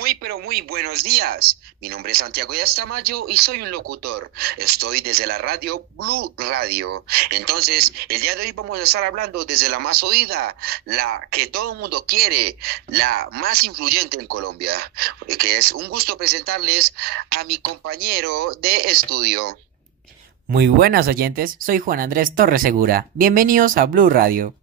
Muy pero muy buenos días. Mi nombre es Santiago Yastamayo y soy un locutor. Estoy desde la radio Blue Radio. Entonces, el día de hoy vamos a estar hablando desde la más oída, la que todo el mundo quiere, la más influyente en Colombia. Que es un gusto presentarles a mi compañero de estudio. Muy buenas oyentes, soy Juan Andrés Torres Segura. Bienvenidos a Blue Radio.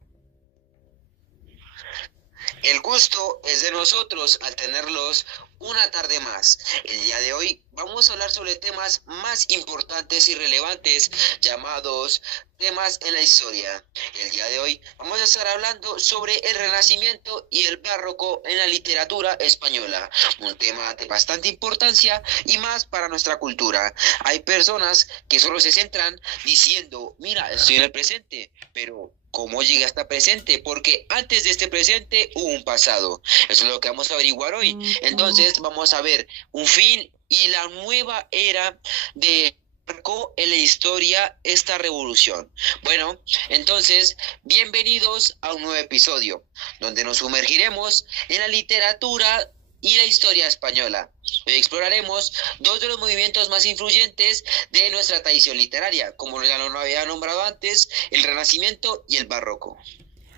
El gusto es de nosotros al tenerlos una tarde más. El día de hoy vamos a hablar sobre temas más importantes y relevantes llamados temas en la historia. El día de hoy vamos a estar hablando sobre el Renacimiento y el Barroco en la literatura española, un tema de bastante importancia y más para nuestra cultura. Hay personas que solo se centran diciendo, mira, estoy en el presente, pero ¿cómo llegué hasta presente? Porque antes de este presente hubo un pasado. Eso es lo que vamos a averiguar hoy. Entonces vamos a ver un fin y la nueva era de marcó en la historia esta revolución. Bueno, entonces, bienvenidos a un nuevo episodio, donde nos sumergiremos en la literatura y la historia española. Hoy exploraremos dos de los movimientos más influyentes de nuestra tradición literaria, como ya lo había nombrado antes, el Renacimiento y el Barroco.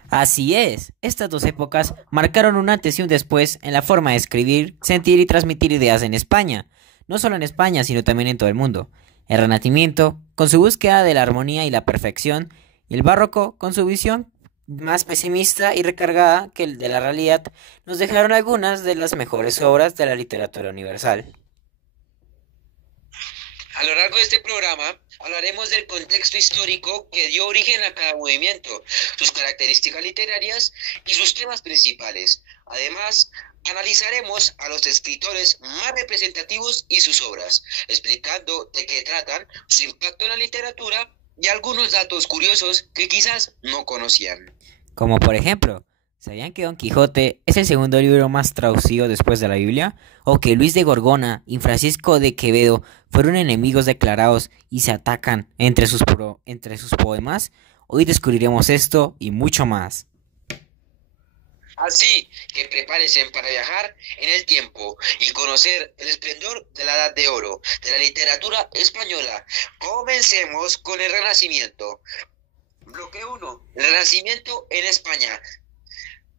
Así es, estas dos épocas marcaron un antes y un después en la forma de escribir, sentir y transmitir ideas en España. No solo en España, sino también en todo el mundo. El Renacimiento, con su búsqueda de la armonía y la perfección, y el Barroco, con su visión más pesimista y recargada que el de la realidad, nos dejaron algunas de las mejores obras de la literatura universal. A lo largo de este programa hablaremos del contexto histórico que dio origen a cada movimiento, sus características literarias y sus temas principales. Además, analizaremos a los escritores más representativos y sus obras, explicando de qué tratan, su impacto en la literatura y algunos datos curiosos que quizás no conocían. Como por ejemplo, ¿sabían que Don Quijote es el segundo libro más traducido después de la Biblia? ¿O que Luis de Gorgona y Francisco de Quevedo fueron enemigos declarados y se atacan entre sus poemas? Hoy descubriremos esto y mucho más. Así que prepárense para viajar en el tiempo y conocer el esplendor de la Edad de Oro de la literatura española. Comencemos con el Renacimiento. Bloque uno: El Renacimiento en España.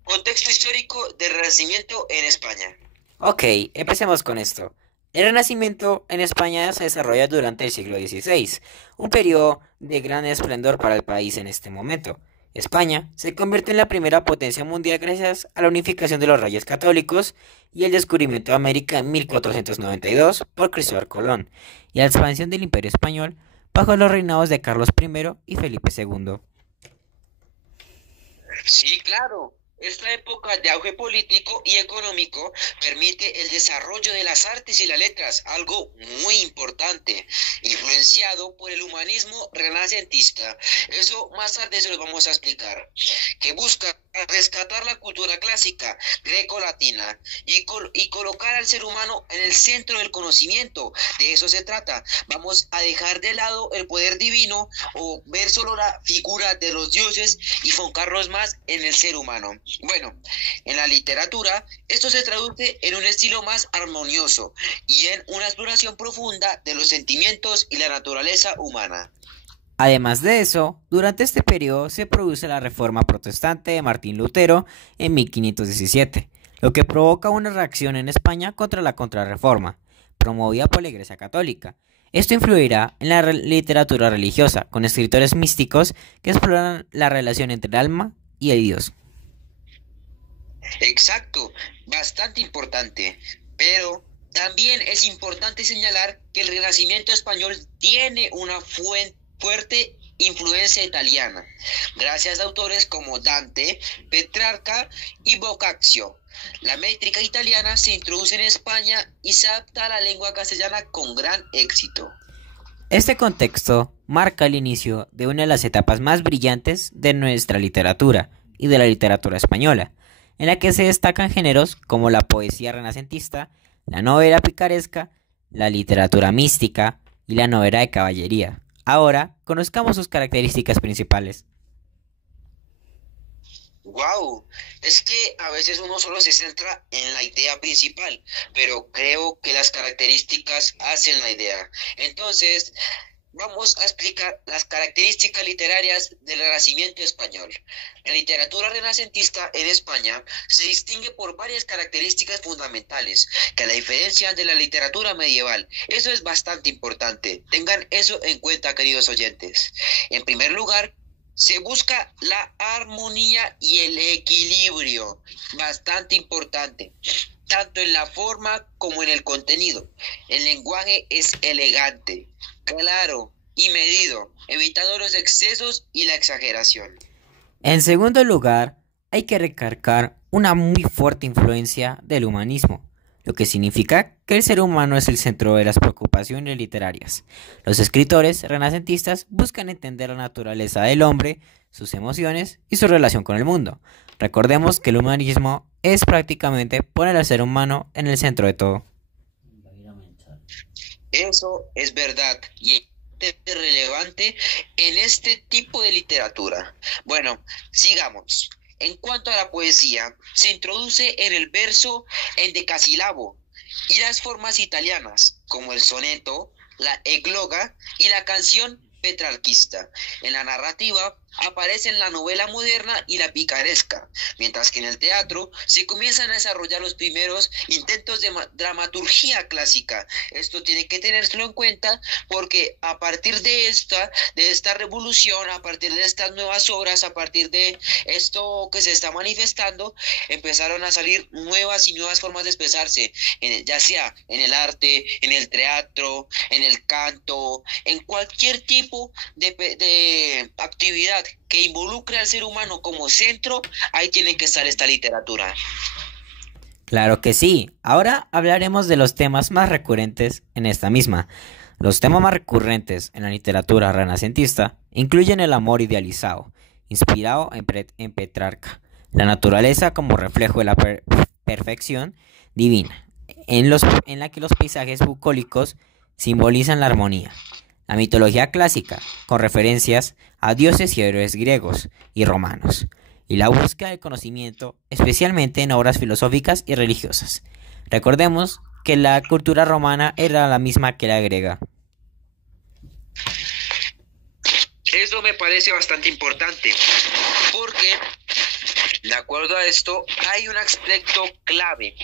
Contexto histórico del Renacimiento en España. Ok, empecemos con esto. El Renacimiento en España se desarrolla durante el siglo XVI, un periodo de gran esplendor para el país en este momento. España se convierte en la primera potencia mundial gracias a la unificación de los reyes católicos y el descubrimiento de América en 1492 por Cristóbal Colón, y la expansión del Imperio Español bajo los reinados de Carlos I y Felipe II. Sí, claro. Esta época de auge político y económico permite el desarrollo de las artes y las letras, algo muy importante, influenciado por el humanismo renacentista. Eso más tarde se lo vamos a explicar, que busca rescatar la cultura clásica greco-latina y colocar al ser humano en el centro del conocimiento. De eso se trata. Vamos a dejar de lado el poder divino o ver solo la figura de los dioses y enfocarnos más en el ser humano. Bueno, en la literatura esto se traduce en un estilo más armonioso y en una exploración profunda de los sentimientos y la naturaleza humana. Además de eso, durante este periodo se produce la Reforma Protestante de Martín Lutero en 1517, lo que provoca una reacción en España contra la Contrarreforma, promovida por la Iglesia Católica. Esto influirá en la literatura religiosa, con escritores místicos que exploran la relación entre el alma y el Dios. Exacto, bastante importante, pero también es importante señalar que el Renacimiento español tiene una fuerte influencia italiana, gracias a autores como Dante, Petrarca y Boccaccio. La métrica italiana se introduce en España y se adapta a la lengua castellana con gran éxito. Este contexto marca el inicio de una de las etapas más brillantes de nuestra literatura y de la literatura española, en la que se destacan géneros como la poesía renacentista, la novela picaresca, la literatura mística y la novela de caballería. Ahora, conozcamos sus características principales. Wow, es que a veces uno solo se centra en la idea principal, pero creo que las características hacen la idea. Entonces, vamos a explicar las características literarias del Renacimiento español. La literatura renacentista en España se distingue por varias características fundamentales que la diferencian de la literatura medieval. Eso es bastante importante. Tengan eso en cuenta, queridos oyentes. En primer lugar, se busca la armonía y el equilibrio, bastante importante, tanto en la forma como en el contenido. El lenguaje es elegante, claro y medido, evitando los excesos y la exageración. En segundo lugar, hay que recalcar una muy fuerte influencia del humanismo, lo que significa que el ser humano es el centro de las preocupaciones literarias. Los escritores renacentistas buscan entender la naturaleza del hombre, sus emociones y su relación con el mundo. Recordemos que el humanismo es prácticamente poner al ser humano en el centro de todo. Eso es verdad y es relevante en este tipo de literatura. Bueno, sigamos. En cuanto a la poesía, se introduce en el verso endecasílabo y las formas italianas, como el soneto, la ecloga y la canción petrarquista. En la narrativa aparecen la novela moderna y la picaresca, mientras que en el teatro se comienzan a desarrollar los primeros intentos de dramaturgia clásica. Esto tiene que tenerlo en cuenta porque a partir de esta revolución, a partir de estas nuevas obras, a partir de esto que se está manifestando, empezaron a salir nuevas y nuevas formas de expresarse, ya sea en el arte, en el teatro, en el canto, en cualquier tipo de actividad que involucre al ser humano como centro, ahí tiene que estar esta literatura. Claro que sí. Ahora hablaremos de los temas más recurrentes en esta misma. Los temas más recurrentes en la literatura renacentista incluyen el amor idealizado, inspirado en Petrarca, la naturaleza como reflejo de la perfección divina, en la que los paisajes bucólicos simbolizan la armonía. La mitología clásica, con referencias a dioses y héroes griegos y romanos, y la búsqueda del conocimiento, especialmente en obras filosóficas y religiosas. Recordemos que la cultura romana era la misma que la griega. Eso me parece bastante importante, porque de acuerdo a esto hay un aspecto clave,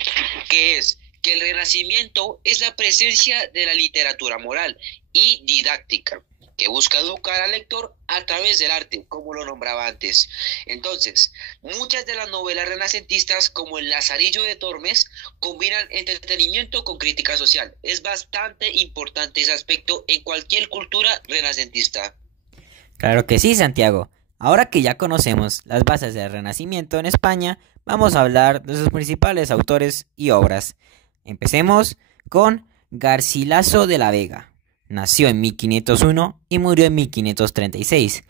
que es que el Renacimiento es la presencia de la literatura moral y didáctica, que busca educar al lector a través del arte, como lo nombraba antes. Entonces, muchas de las novelas renacentistas, como El Lazarillo de Tormes, combinan entretenimiento con crítica social. Es bastante importante ese aspecto en cualquier cultura renacentista. Claro que sí, Santiago. Ahora que ya conocemos las bases del Renacimiento en España, vamos a hablar de sus principales autores y obras. Empecemos con Garcilaso de la Vega. Nació en 1501 y murió en 1536,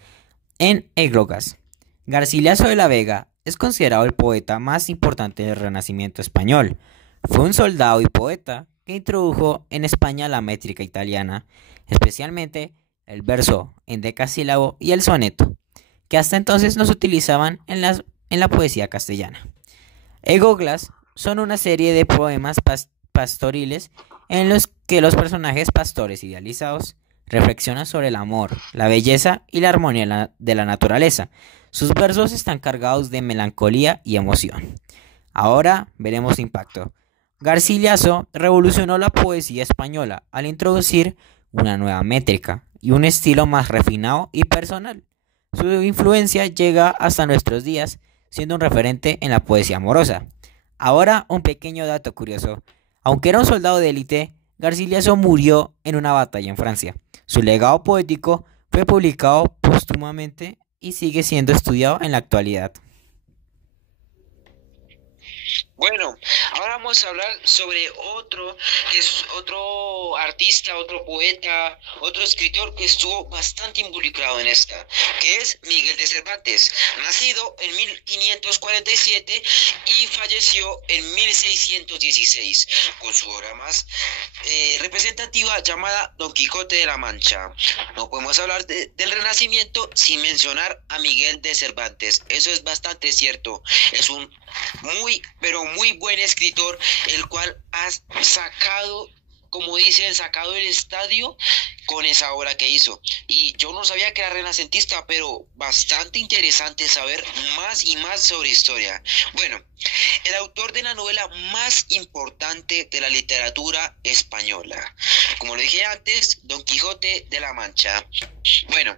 en Églogas. Garcilaso de la Vega es considerado el poeta más importante del Renacimiento español. Fue un soldado y poeta que introdujo en España la métrica italiana, especialmente el verso endecasílabo y el soneto, que hasta entonces no se utilizaban en la poesía castellana. Églogas son una serie de poemas pastoriles en los que los personajes pastores idealizados reflexionan sobre el amor, la belleza y la armonía de la naturaleza. Sus versos están cargados de melancolía y emoción. Ahora veremos su impacto. Garcilaso revolucionó la poesía española al introducir una nueva métrica y un estilo más refinado y personal. Su influencia llega hasta nuestros días, siendo un referente en la poesía amorosa. Ahora un pequeño dato curioso. Aunque era un soldado de élite, Garcilaso murió en una batalla en Francia. Su legado poético fue publicado póstumamente y sigue siendo estudiado en la actualidad. Bueno, ahora vamos a hablar sobre otro, que es otro artista, otro poeta, otro escritor que estuvo bastante involucrado en esta, que es Miguel de Cervantes, nacido en 1547 y falleció en 1616, con su obra más representativa llamada Don Quijote de la Mancha. No podemos hablar del Renacimiento sin mencionar a Miguel de Cervantes, eso es bastante cierto, es un muy, pero muy buen escritor, el cual ha sacado, como dicen, sacado el estadio con esa obra que hizo. Y yo no sabía que era renacentista, pero bastante interesante saber más y más sobre historia. Bueno, el autor de la novela más importante de la literatura española. Como lo dije antes, Don Quijote de la Mancha. Bueno,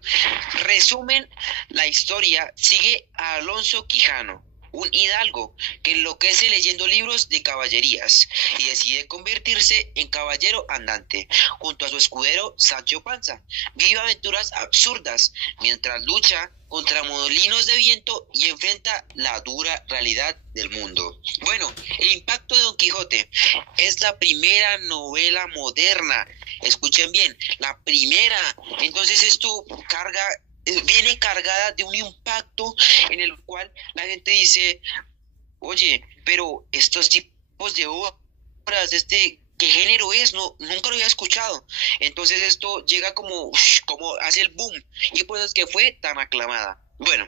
resumen, la historia sigue a Alonso Quijano, un hidalgo que enloquece leyendo libros de caballerías y decide convertirse en caballero andante, junto a su escudero Sancho Panza. Vive aventuras absurdas mientras lucha contra molinos de viento y enfrenta la dura realidad del mundo. Bueno, el impacto de Don Quijote es la primera novela moderna. Escuchen bien, la primera. Entonces esto viene cargada de un impacto en el cual la gente dice, oye, pero estos tipos de obras, ¿qué género es? No, nunca lo había escuchado. Entonces esto llega como hace el boom, y pues es que fue tan aclamada. Bueno,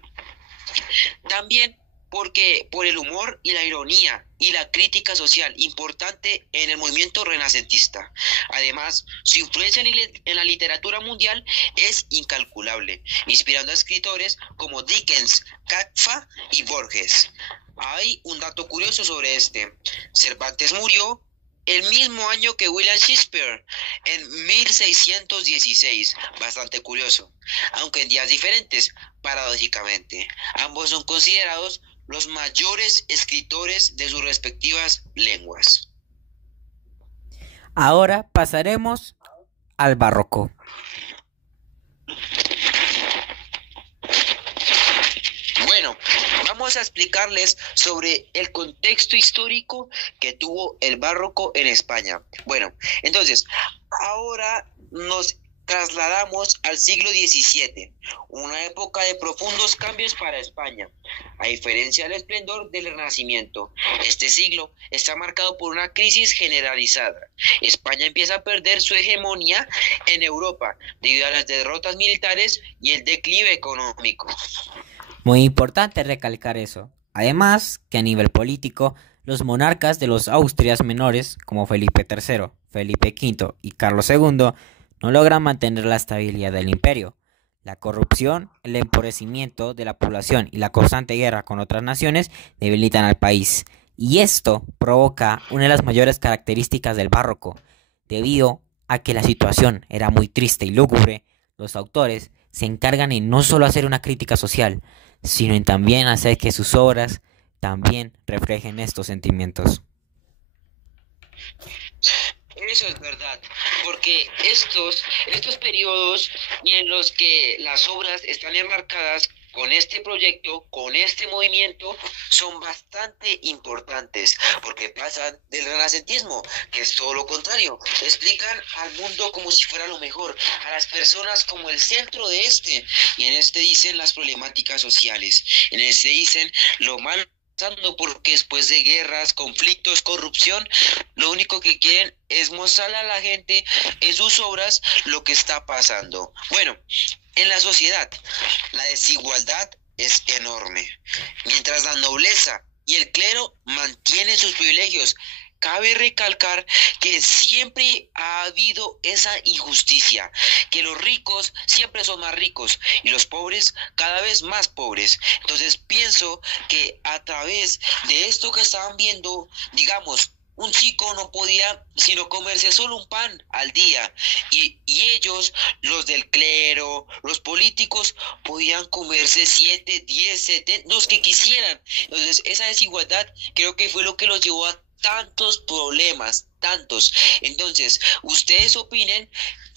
también porque por el humor y la ironía y la crítica social importante en el movimiento renacentista. Además, su influencia en la literatura mundial es incalculable, inspirando a escritores como Dickens, Kafka y Borges. Hay un dato curioso sobre este. Cervantes murió el mismo año que William Shakespeare, en 1616, bastante curioso, aunque en días diferentes, paradójicamente. Ambos son considerados los mayores escritores de sus respectivas lenguas. Ahora pasaremos al barroco. Bueno, vamos a explicarles sobre el contexto histórico que tuvo el barroco en España. Bueno, entonces, ahora nos trasladamos al siglo XVII, una época de profundos cambios para España. A diferencia del esplendor del Renacimiento, este siglo está marcado por una crisis generalizada. España empieza a perder su hegemonía en Europa debido a las derrotas militares y el declive económico. Muy importante recalcar eso. Además, que a nivel político, los monarcas de los Austrias menores, como Felipe III, Felipe V y Carlos II, no logran mantener la estabilidad del imperio. La corrupción, el empobrecimiento de la población y la constante guerra con otras naciones debilitan al país. Y esto provoca una de las mayores características del barroco. Debido a que la situación era muy triste y lúgubre, los autores se encargan en no solo hacer una crítica social, sino en también hacer que sus obras también reflejen estos sentimientos. Eso es verdad, porque estos periodos y en los que las obras están enmarcadas con este proyecto, con este movimiento, son bastante importantes, porque pasan del renacentismo, que es todo lo contrario, explican al mundo como si fuera lo mejor, a las personas como el centro de y en este dicen las problemáticas sociales, en este dicen lo malo, porque después de guerras, conflictos, corrupción, lo único que quieren es mostrarle a la gente en sus obras lo que está pasando. Bueno, en la sociedad, la desigualdad es enorme. Mientras la nobleza y el clero mantienen sus privilegios, cabe recalcar que siempre ha habido esa injusticia, que los ricos siempre son más ricos y los pobres cada vez más pobres. Entonces pienso que a través de esto que estaban viendo, digamos, un chico no podía sino comerse solo un pan al día y ellos, los del clero, los políticos, podían comerse 7, 10, 70, los que quisieran. Entonces esa desigualdad creo que fue lo que los llevó a tantos problemas, tantos. Entonces, ustedes opinen,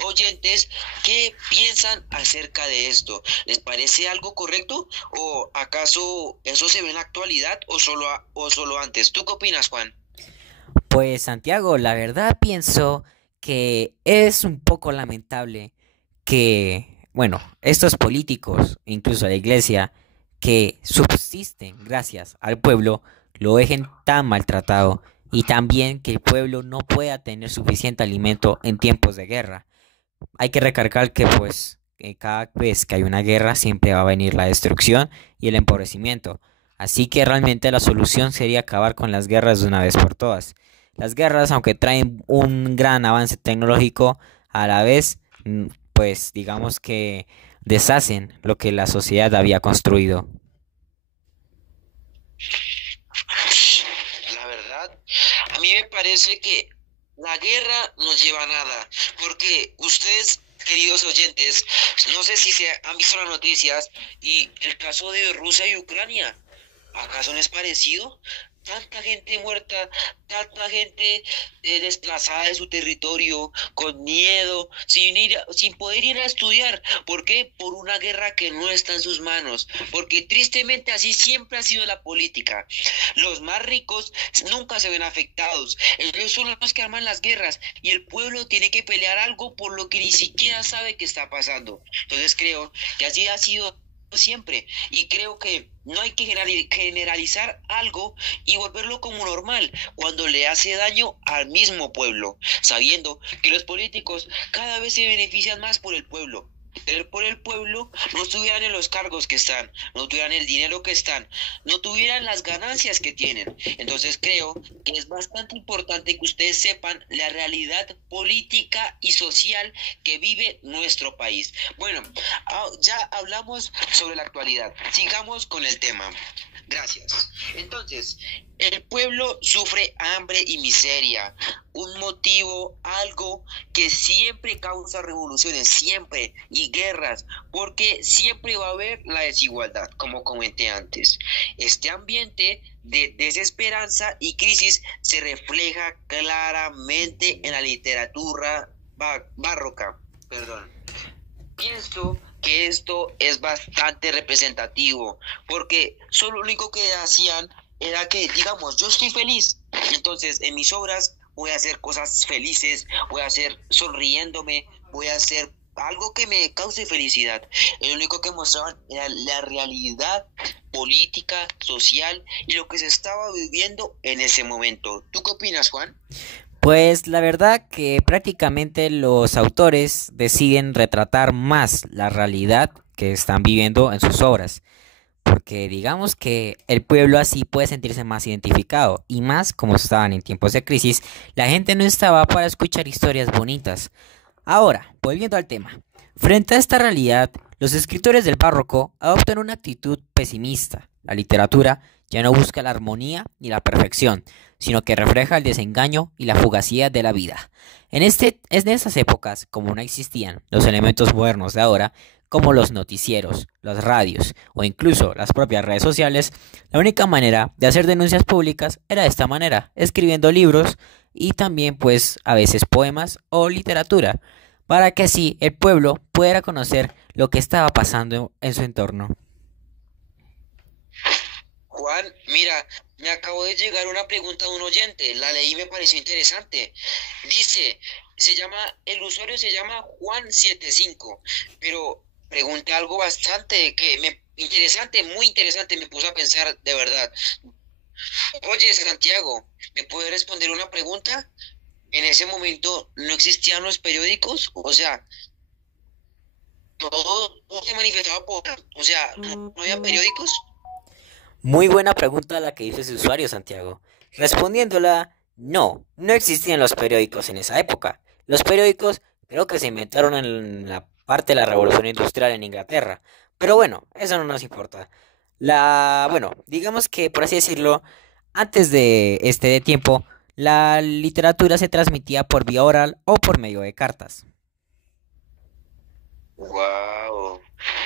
oyentes, ¿qué piensan acerca de esto? ¿Les parece algo correcto? ¿O acaso eso se ve en la actualidad o solo antes? ¿Tú qué opinas, Juan? Pues Santiago, la verdad pienso que es un poco lamentable que, bueno, estos políticos, incluso la iglesia, que subsisten gracias al pueblo, lo dejen tan maltratado y también que el pueblo no pueda tener suficiente alimento en tiempos de guerra. Hay que recargar que pues que cada vez que hay una guerra siempre va a venir la destrucción y el empobrecimiento. Así que realmente la solución sería acabar con las guerras de una vez por todas. Las guerras, aunque traen un gran avance tecnológico, a la vez, pues digamos que deshacen lo que la sociedad había construido. La verdad, a mí me parece que la guerra no lleva a nada, porque ustedes, queridos oyentes, no sé si se han visto las noticias y el caso de Rusia y Ucrania. ¿Acaso no es parecido? Tanta gente muerta, tanta gente desplazada de su territorio, con miedo, sin poder ir a estudiar. ¿Por qué? Por una guerra que no está en sus manos. Porque tristemente así siempre ha sido la política. Los más ricos nunca se ven afectados. Ellos son los que arman las guerras y el pueblo tiene que pelear algo por lo que ni siquiera sabe que está pasando. Entonces creo que así ha sido siempre y creo que no hay que generalizar algo y volverlo como normal cuando le hace daño al mismo pueblo, sabiendo que los políticos cada vez se benefician más por el pueblo. Pero por el pueblo no estuvieran en los cargos que están, no tuvieran el dinero que están, no tuvieran las ganancias que tienen. Entonces creo que es bastante importante que ustedes sepan la realidad política y social que vive nuestro país. Bueno, ya hablamos sobre la actualidad. Sigamos con el tema. Gracias. Entonces, el pueblo sufre hambre y miseria, un motivo, algo que siempre causa revoluciones, siempre, y guerras, porque siempre va a haber la desigualdad, como comenté antes. Este ambiente de desesperanza y crisis se refleja claramente en la literatura barroca. Perdón. Pienso que esto es bastante representativo, porque solo lo único que hacían era que, digamos, yo estoy feliz, entonces en mis obras voy a hacer cosas felices, voy a hacer sonriéndome, voy a hacer algo que me cause felicidad. El único que mostraban era la realidad política, social y lo que se estaba viviendo en ese momento. ¿Tú qué opinas, Juan? Pues la verdad que prácticamente los autores deciden retratar más la realidad que están viviendo en sus obras, porque digamos que el pueblo así puede sentirse más identificado y más como estaban en tiempos de crisis, la gente no estaba para escuchar historias bonitas. Ahora, volviendo al tema, frente a esta realidad, los escritores del párroco adoptan una actitud pesimista. La literatura ya no busca la armonía ni la perfección, sino que refleja el desengaño y la fugacidad de la vida. En estas épocas, como no existían los elementos modernos de ahora, como los noticieros, las radios o incluso las propias redes sociales, la única manera de hacer denuncias públicas era de esta manera, escribiendo libros y también pues a veces poemas o literatura, para que así el pueblo pudiera conocer lo que estaba pasando en su entorno. Juan, mira, me acabo de llegar una pregunta de un oyente, la leí y me pareció interesante. Dice, el usuario se llama Juan75, pero pregunta algo bastante interesante, muy interesante, me puso a pensar de verdad. Oye, Santiago, ¿me puede responder una pregunta? En ese momento no existían los periódicos, o sea, todo se manifestaba o sea, no había periódicos. Muy buena pregunta la que hizo ese usuario, Santiago. Respondiéndola, no, no existían los periódicos en esa época. Los periódicos creo que se inventaron en la parte de la Revolución Industrial en Inglaterra. Pero bueno, eso no nos importa. Bueno, digamos que por así decirlo, antes de este tiempo, la literatura se transmitía por vía oral o por medio de cartas. Wow,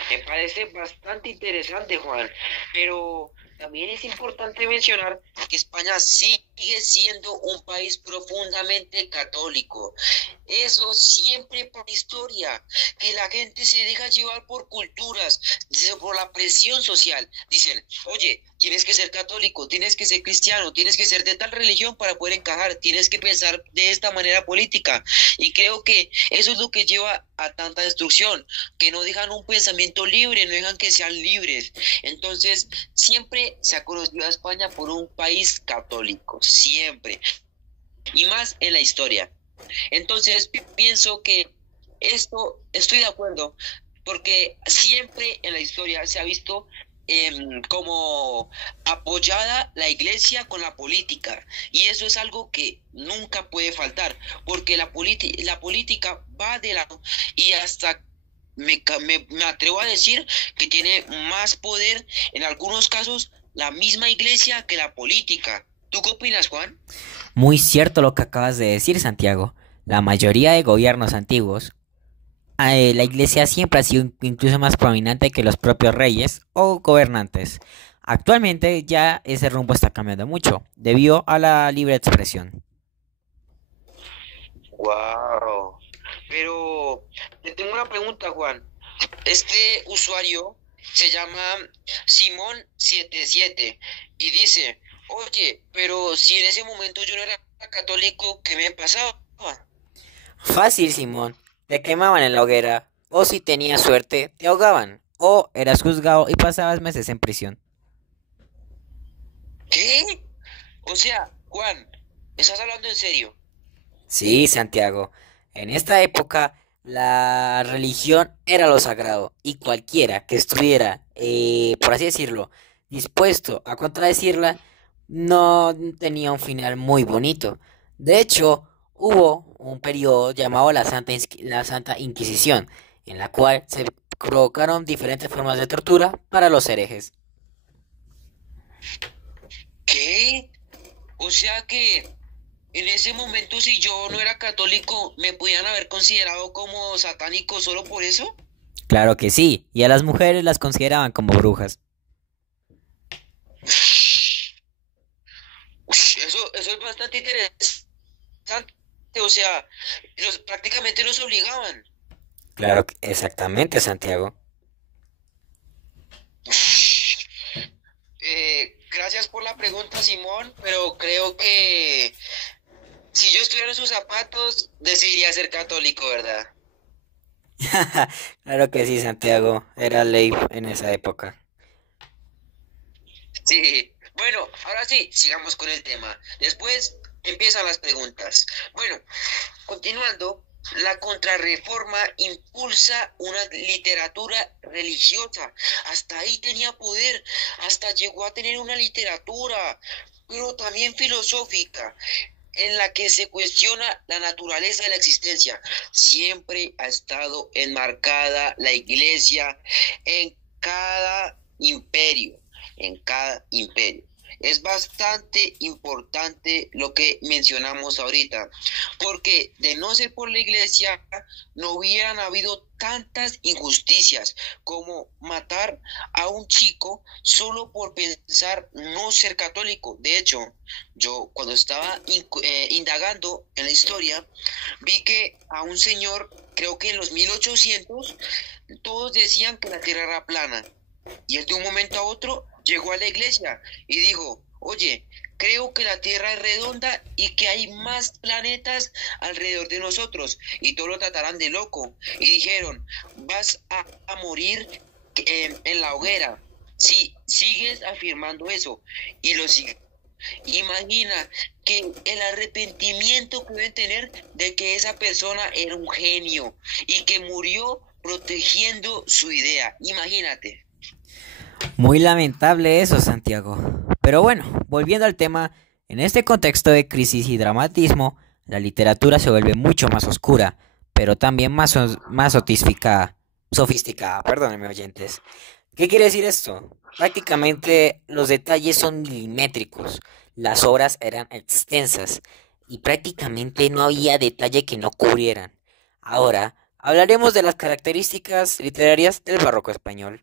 me parece bastante interesante, Juan, pero También es importante mencionar que España sigue siendo un país profundamente católico. Eso siempre por la historia, que la gente se deja llevar por culturas, por la presión social. Dicen, oye, tienes que ser católico, tienes que ser cristiano, tienes que ser de tal religión para poder encajar, tienes que pensar de esta manera política. Y creo que eso es lo que lleva a tanta destrucción, que no dejan un pensamiento libre, no dejan que sean libres. Entonces, siempre se ha conocido a España por un país católico, siempre, y más en la historia. Entonces, pienso que estoy de acuerdo, porque siempre en la historia se ha visto como apoyada la iglesia con la política, y eso es algo que nunca puede faltar, porque la política va de lado y hasta me atrevo a decir que tiene más poder en algunos casos la misma iglesia que la política. ¿Tú qué opinas, Juan? Muy cierto lo que acabas de decir, Santiago. La mayoría de gobiernos antiguos, la iglesia siempre ha sido incluso más prominente que los propios reyes o gobernantes. Actualmente ya ese rumbo está cambiando mucho, debido a la libre expresión. Wow. Pero te tengo una pregunta, Juan. Este usuario se llama Simón77 y dice, oye, pero si en ese momento yo no era católico, ¿qué me pasaba? Fácil, Simón. Te quemaban en la hoguera, o si tenías suerte, te ahogaban, o eras juzgado y pasabas meses en prisión. ¿Qué? O sea, Juan, ¿estás hablando en serio? Sí, Santiago. En esta época, la religión era lo sagrado y cualquiera que estuviera, por así decirlo, dispuesto a contradecirla, no tenía un final muy bonito. De hecho, hubo un periodo llamado la Santa Inquisición, en la cual se provocaron diferentes formas de tortura para los herejes. ¿Qué? O sea que en ese momento si yo no era católico, ¿me podían haber considerado como satánico solo por eso? Claro que sí, y a las mujeres las consideraban como brujas. Eso es bastante interesante. O sea, prácticamente los obligaban. Claro, exactamente, Santiago. Gracias por la pregunta, Simón, pero creo que si yo estuviera en sus zapatos, decidiría ser católico, ¿verdad? Claro que sí, Santiago. Era ley en esa época. Sí. Bueno, ahora sí, sigamos con el tema. Después empiezan las preguntas. Bueno, continuando, la contrarreforma impulsa una literatura religiosa. Hasta ahí tenía poder, hasta llegó a tener una literatura, pero también filosófica, en la que se cuestiona la naturaleza de la existencia. Siempre ha estado enmarcada la iglesia en cada imperio, en cada imperio. Es bastante importante lo que mencionamos ahorita, porque de no ser por la iglesia, no hubieran habido tantas injusticias como matar a un chico solo por pensar no ser católico. De hecho, yo cuando estaba indagando en la historia, vi que a un señor, creo que en los 1800, todos decían que la tierra era plana. Y él de un momento a otro llegó a la iglesia y dijo, oye, creo que la Tierra es redonda y que hay más planetas alrededor de nosotros. Y todos lo tratarán de loco. Y dijeron, vas a morir en la hoguera si sigues afirmando eso. Y lo sigue. Imagina que el arrepentimiento que deben tener de que esa persona era un genio y que murió protegiendo su idea. Imagínate. Muy lamentable eso, Santiago. Pero bueno, volviendo al tema, en este contexto de crisis y dramatismo, la literatura se vuelve mucho más oscura, pero también más sofisticada, perdónenme oyentes. ¿Qué quiere decir esto? Prácticamente los detalles son milimétricos, las obras eran extensas y prácticamente no había detalle que no cubrieran. Ahora, hablaremos de las características literarias del barroco español.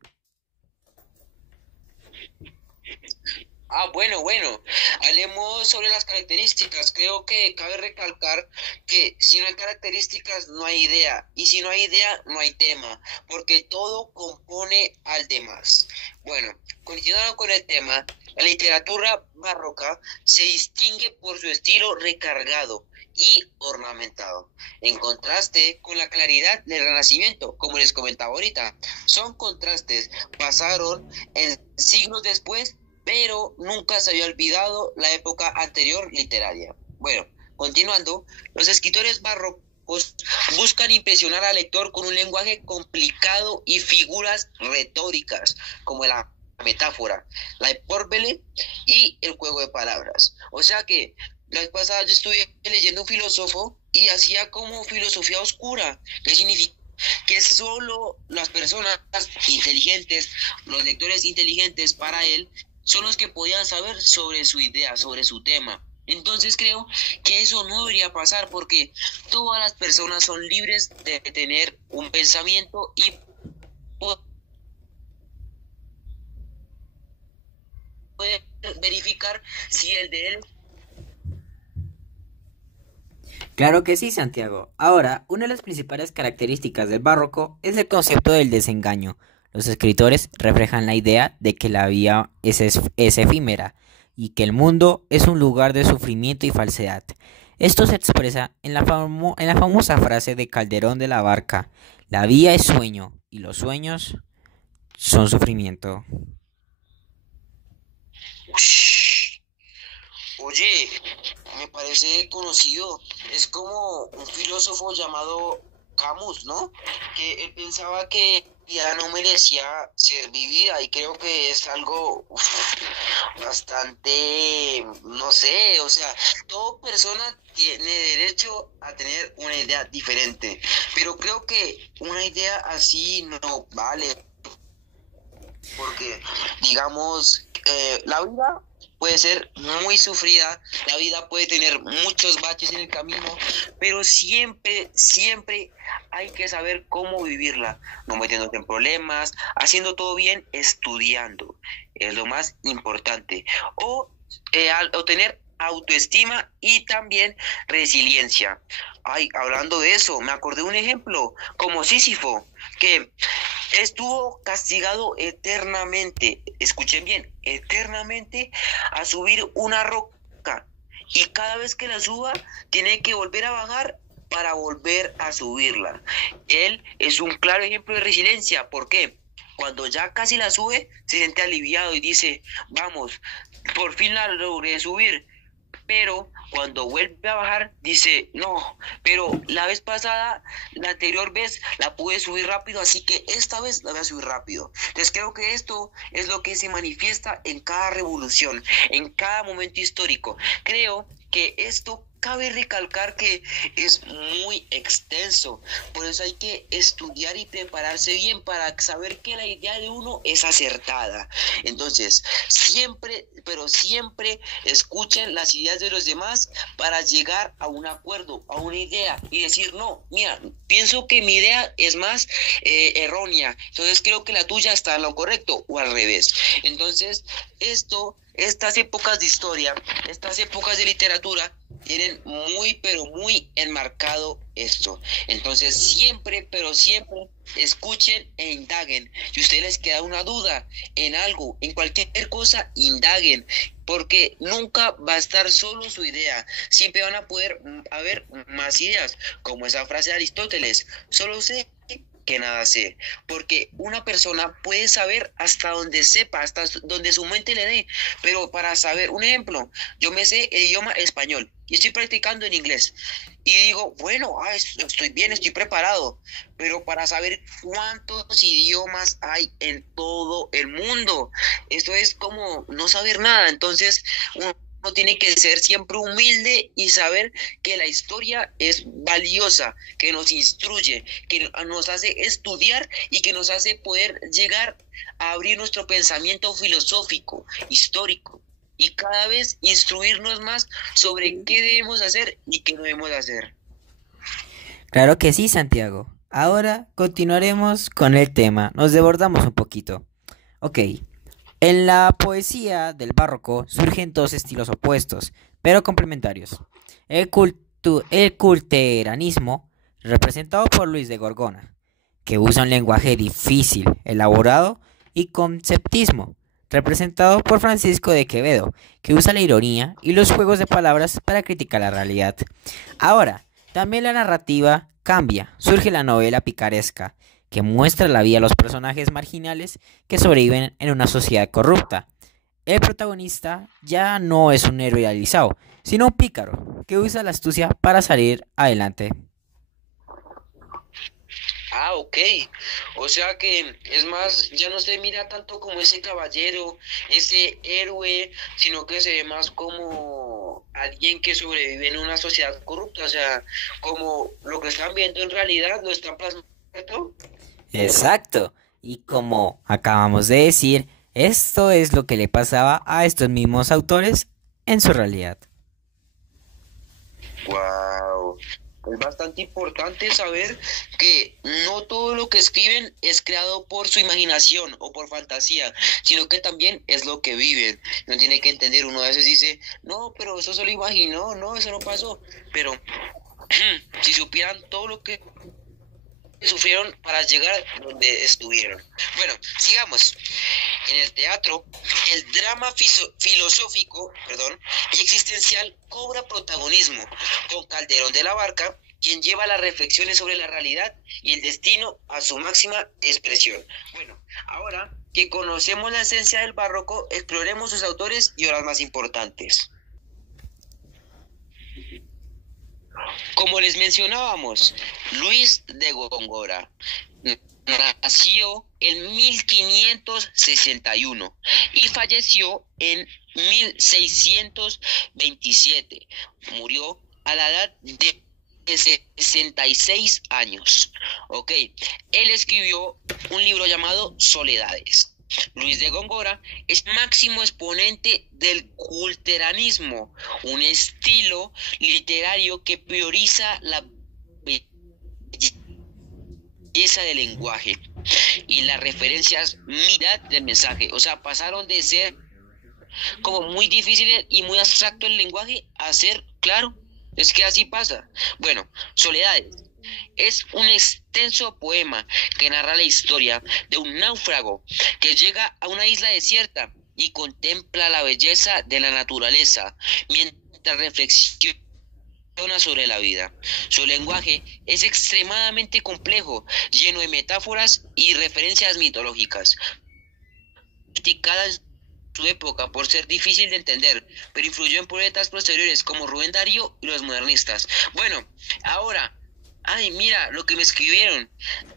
Bueno, hablemos sobre las características. Creo que cabe recalcar que si no hay características, no hay idea, y si no hay idea, no hay tema, porque todo compone al demás. Bueno, continuando con el tema, la literatura barroca se distingue por su estilo recargado y ornamentado, en contraste con la claridad del Renacimiento, como les comentaba ahorita. Son contrastes, pasaron en siglos después, pero nunca se había olvidado la época anterior literaria. Bueno, continuando, los escritores barrocos buscan impresionar al lector con un lenguaje complicado y figuras retóricas, como la metáfora, la hipérbole y el juego de palabras. O sea que la vez pasada yo estuve leyendo un filósofo y hacía como filosofía oscura, que significa que solo las personas inteligentes, los lectores inteligentes para él, son los que podían saber sobre su idea, sobre su tema. Entonces creo que eso no debería pasar porque todas las personas son libres de tener un pensamiento y poder verificar si el de él. Claro que sí, Santiago. Ahora, una de las principales características del barroco es el concepto del desengaño. Los escritores reflejan la idea de que la vida es efímera y que el mundo es un lugar de sufrimiento y falsedad. Esto se expresa en en la famosa frase de Calderón de la Barca: la vida es sueño y los sueños son sufrimiento. Ush, oye, me parece conocido. Es como un filósofo llamado Camus, ¿no? Que él pensaba que ya no merecía ser vivida y creo que es algo bastante, no sé, o sea, toda persona tiene derecho a tener una idea diferente, pero creo que una idea así no vale porque, digamos, la vida puede ser muy sufrida, la vida puede tener muchos baches en el camino, pero siempre hay que saber cómo vivirla, no metiéndose en problemas, haciendo todo bien, estudiando, es lo más importante, o tener autoestima y también resiliencia. Ay, hablando de eso, me acordé de un ejemplo, como Sísifo, que estuvo castigado eternamente, escuchen bien, eternamente a subir una roca y cada vez que la suba tiene que volver a bajar para volver a subirla. Él es un claro ejemplo de resiliencia. ¿Por qué? Cuando ya casi la sube, se siente aliviado y dice, vamos, por fin la logré subir, pero cuando vuelve a bajar dice, no, pero la vez pasada, la anterior vez la pude subir rápido, así que esta vez la voy a subir rápido. Entonces creo que esto es lo que se manifiesta en cada revolución, en cada momento histórico. Creo que esto cabe recalcar que es muy extenso, por eso hay que estudiar y prepararse bien para saber que la idea de uno es acertada. Entonces, siempre, pero siempre escuchen las ideas de los demás para llegar a un acuerdo, a una idea y decir, no, mira, pienso que mi idea es más errónea, entonces creo que la tuya está en lo correcto o al revés. Entonces, estas épocas de historia, estas épocas de literatura, tienen muy, pero muy enmarcado esto. Entonces, siempre, pero siempre, escuchen e indaguen. Si a ustedes les queda una duda en algo, en cualquier cosa, indaguen, porque nunca va a estar solo su idea. Siempre van a poder haber más ideas, como esa frase de Aristóteles, solo sé que nada sé, porque una persona puede saber hasta donde sepa, hasta donde su mente le dé, pero para saber, un ejemplo, yo me sé el idioma español y estoy practicando en inglés y digo, bueno, estoy bien, estoy preparado, pero para saber cuántos idiomas hay en todo el mundo, esto es como no saber nada, entonces uno tiene que ser siempre humilde y saber que la historia es valiosa, que nos instruye, que nos hace estudiar y que nos hace poder llegar a abrir nuestro pensamiento filosófico, histórico y cada vez instruirnos más sobre qué debemos hacer y qué no debemos hacer. Claro que sí, Santiago. Ahora continuaremos con el tema. Nos desbordamos un poquito. Ok. En la poesía del barroco surgen dos estilos opuestos, pero complementarios. El culteranismo, representado por Luis de Gorgona, que usa un lenguaje difícil, elaborado, y conceptismo, representado por Francisco de Quevedo, que usa la ironía y los juegos de palabras para criticar la realidad. Ahora, también la narrativa cambia, surge la novela picaresca, que muestra la vida de los personajes marginales que sobreviven en una sociedad corrupta. El protagonista ya no es un héroe idealizado, sino un pícaro que usa la astucia para salir adelante. Ah, ok. O sea que es más, ya no se mira tanto como ese caballero, ese héroe, sino que se ve más como alguien que sobrevive en una sociedad corrupta. O sea, como lo que están viendo en realidad lo están plasmando. ¿Cierto? Exacto. Y como acabamos de decir, esto es lo que le pasaba a estos mismos autores en su realidad. Wow. Es bastante importante saber que no todo lo que escriben es creado por su imaginación o por fantasía, sino que también es lo que viven. No tiene que entender, uno a veces dice, no, pero eso se lo imaginó, no, eso no pasó. Pero si supieran todo lo que sufrieron para llegar donde estuvieron. Bueno, sigamos. En el teatro, el drama filosófico, y existencial cobra protagonismo, con Calderón de la Barca, quien lleva las reflexiones sobre la realidad y el destino a su máxima expresión. Bueno, ahora que conocemos la esencia del barroco, exploremos sus autores y obras más importantes. Como les mencionábamos, Luis de Góngora nació en 1561 y falleció en 1627. Murió a la edad de 66 años. Ok, él escribió un libro llamado Soledades. Luis de Góngora es máximo exponente del culteranismo, un estilo literario que prioriza la belleza del lenguaje y las referencias mitad del mensaje. O sea, pasaron de ser como muy difícil y muy abstracto el lenguaje a ser claro. Es que así pasa. Bueno, Soledades es un extenso poema que narra la historia de un náufrago que llega a una isla desierta y contempla la belleza de la naturaleza mientras reflexiona sobre la vida. Su lenguaje es extremadamente complejo, lleno de metáforas y referencias mitológicas, criticada en su época por ser difícil de entender, pero influyó en poetas posteriores como Rubén Darío y los modernistas. Bueno, ahora, ay, mira lo que me escribieron.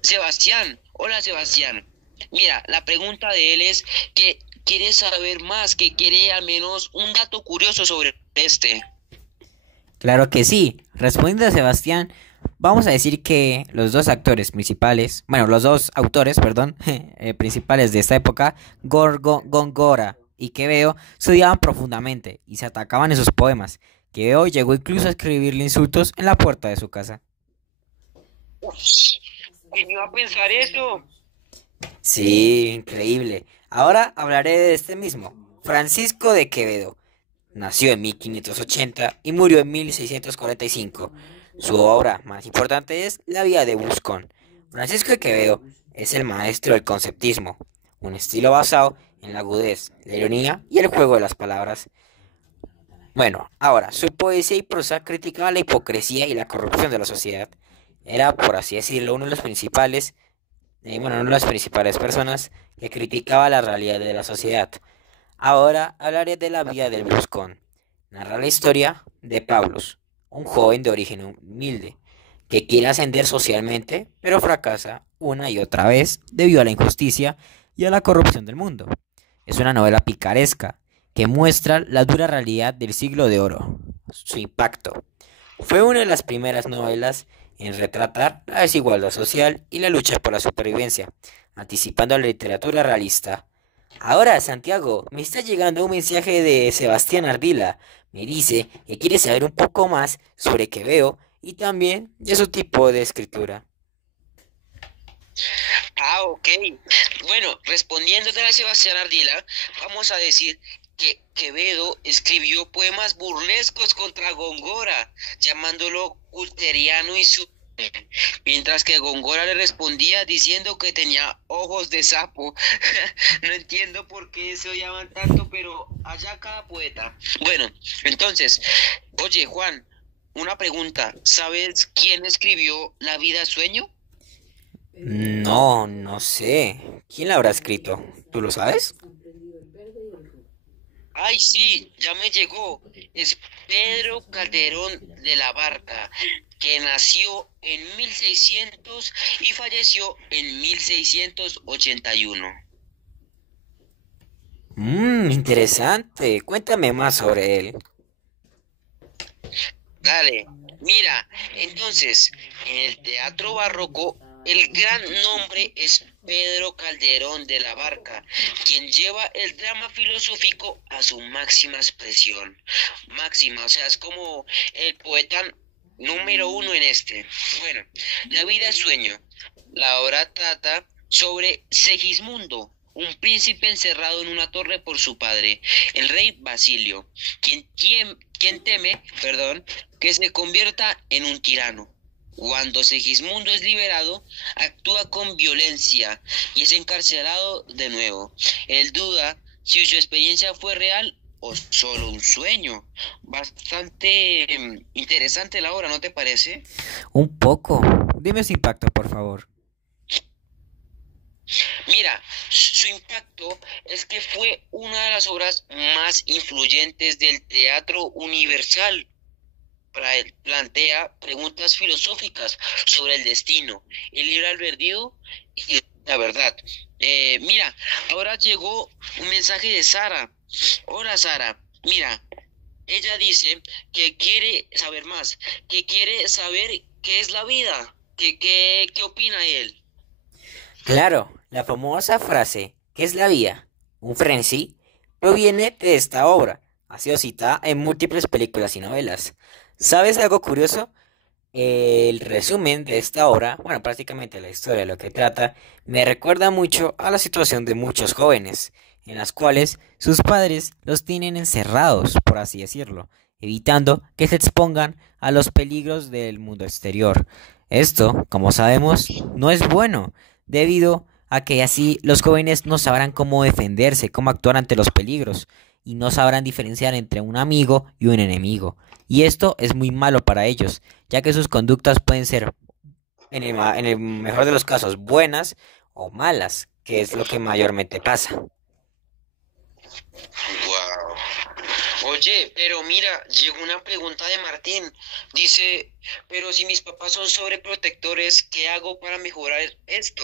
Sebastián, hola Sebastián. Mira, la pregunta de él es que quiere saber más, que quiere al menos un dato curioso sobre este. Claro que sí. Respondiendo a Sebastián, vamos a decir que los dos actores principales, bueno, los dos autores, perdón, principales de esta época, Góngora y Quevedo, se odiaban profundamente y se atacaban en sus poemas. Quevedo llegó incluso a escribirle insultos en la puerta de su casa. Uf, ¿quién iba a pensar eso? Sí, increíble. Ahora hablaré de este mismo, Francisco de Quevedo. Nació en 1580 y murió en 1645. Su obra más importante es La vida de Buscón. Francisco de Quevedo es el maestro del conceptismo, un estilo basado en la agudez, la ironía y el juego de las palabras. Bueno, ahora, su poesía y prosa criticaba la hipocresía y la corrupción de la sociedad. Era, por así decirlo, una de las principales personas que criticaba la realidad de la sociedad. Ahora hablaré de la vida del Buscón. Narra la historia de Pablos, un joven de origen humilde, que quiere ascender socialmente, pero fracasa una y otra vez debido a la injusticia y a la corrupción del mundo. Es una novela picaresca que muestra la dura realidad del siglo de oro. Su impacto. Fue una de las primeras novelas en retratar la desigualdad social y la lucha por la supervivencia, anticipando a la literatura realista. Ahora, Santiago, me está llegando un mensaje de Sebastián Ardila. Me dice que quiere saber un poco más sobre Quevedo y también de su tipo de escritura. Ah, ok. Bueno, respondiéndote a Sebastián Ardila, vamos a decir que Quevedo escribió poemas burlescos contra Góngora, llamándolo culteriano y su... Mientras que Góngora le respondía diciendo que tenía ojos de sapo. No entiendo por qué se odiaban tanto, pero allá cada poeta. Bueno, entonces, oye Juan, una pregunta. ¿Sabes quién escribió La vida sueño? No, no sé. ¿Quién la habrá escrito? ¿Tú lo sabes? Ay, sí, ya me llegó. Es Pedro Calderón de la Barca, que nació en 1600 y falleció en 1681. Interesante. Cuéntame más sobre él. Dale, mira, entonces, en el teatro barroco, el gran nombre es Pedro Calderón de la Barca, quien lleva el drama filosófico a su máxima expresión. Máxima, o sea, es como el poeta número uno en este. Bueno, La vida es sueño. La obra trata sobre Segismundo, un príncipe encerrado en una torre por su padre, el rey Basilio, quien teme, perdón, que se convierta en un tirano. Cuando Segismundo es liberado, actúa con violencia y es encarcelado de nuevo. Él duda si su experiencia fue real o solo un sueño. Bastante interesante la obra, ¿no te parece? Un poco. Dime su impacto, por favor. Mira, su impacto es que fue una de las obras más influyentes del teatro universal. Plantea preguntas filosóficas sobre el destino, el libre albedrío y la verdad. Mira, ahora llegó un mensaje de Sara. Hola Sara, mira, ella dice que quiere saber más, que quiere saber qué es la vida, qué opina él. Claro, la famosa frase, ¿qué es la vía? Un frenesí, proviene de esta obra. Ha sido citada en múltiples películas y novelas. ¿Sabes algo curioso? El resumen de esta obra, bueno, prácticamente la historia de lo que trata, me recuerda mucho a la situación de muchos jóvenes, en las cuales sus padres los tienen encerrados, por así decirlo, evitando que se expongan a los peligros del mundo exterior. Esto, como sabemos, no es bueno, debido a que así los jóvenes no sabrán cómo defenderse, cómo actuar ante los peligros, y no sabrán diferenciar entre un amigo y un enemigo. Y esto es muy malo para ellos, ya que sus conductas pueden ser, en el mejor de los casos, buenas o malas, que es lo que mayormente pasa. Wow. Oye, pero mira, llegó una pregunta de Martín. Dice, pero si mis papás son sobreprotectores, ¿qué hago para mejorar esto?